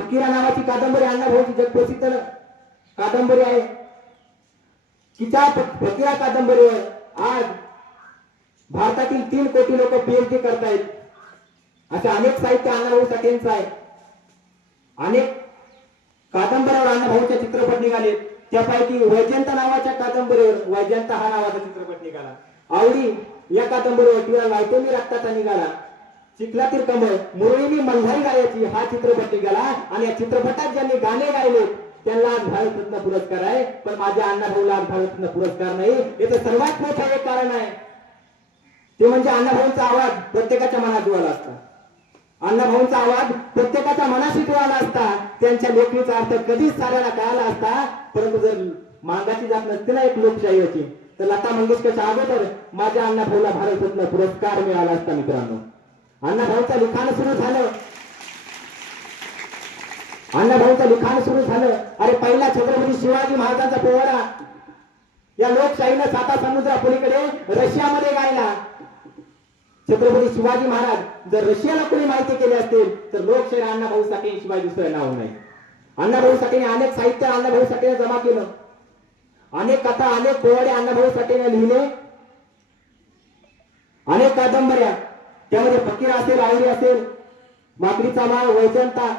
फकीरा नावाची कादंबरी अण्णाभाऊची जगप्रसिद्ध कादंबरी आहे? तिच्या फ- फकीरा कादंबरीवर आज भारतातील तीन कोटी लोक पीएचडी करतायत. असे अनेक साहित्य अण्णाभाऊ साठेंचं आहे. अनेक कादंबऱ्यावर अण्णाभाऊचे चित्रपट निघाले. त्यापैकी वैजंत नावाच्या कादंबरीवर वैजंत हा नावाचा चित्रपट निघाला. आवडी या कादंबरीवर किंवा लावतो मी रक्ताचा निघाला. चिखलातील कमळ मुरळीनी मल्हारी गायची हा चित्रपट निघाला आणि या चित्रपटात ज्यांनी गाणे गायले त्यांना आज भारतरत्न पुरस्कार आहे. पण माझ्या अण्णाभाऊला आज भारतरत्न पुरस्कार नाही. याचं सर्वात मोठं एक कारण आहे. ते म्हणजे अण्णाभाऊंचा आवाज प्रत्येकाच्या मनात जुळाला असता. अण्णाभाऊंचा आवाज प्रत्येकाच्या मनाशी जुळाला असता. त्यांच्या लेखणीचा अर्थ कधीच साऱ्याला कळाला असता. परंतु जर मागाची जात नसते ना एक लोकशाहीची तर लता मंगेशकरच्या अगोदर माझ्या अण्णाभाऊला भारतरत्न पुरस्कार मिळाला असता मित्रांनो. अण्णाभाऊचं लिखाण सुरू झालं. अण्णाभाऊचं लिखाण सुरू झालं. अरे पहिला छत्रपती शिवाजी महाराजांचा पोवाडा. या लोकशाहीनं साता समुद्रा पलीकडे रशियामध्ये गायला. छत्रपती शिवाजी महाराज जर रशियाला कोणी माहिती केली असतील तर लोकशाही अण्णाभाऊ साठे शिवाजी दुसरं नाव नाही. अण्णाभाऊ साठेने अनेक साहित्य अण्णाभाऊ साठेने जमा केलं. अनेक कथा अनेक पोवाडे अण्णाभाऊ साठेने लिहिले. अनेक कादंबऱ्या. त्यामध्ये फकीर असेल आवडी असेल माकडीचा माळ वैजंता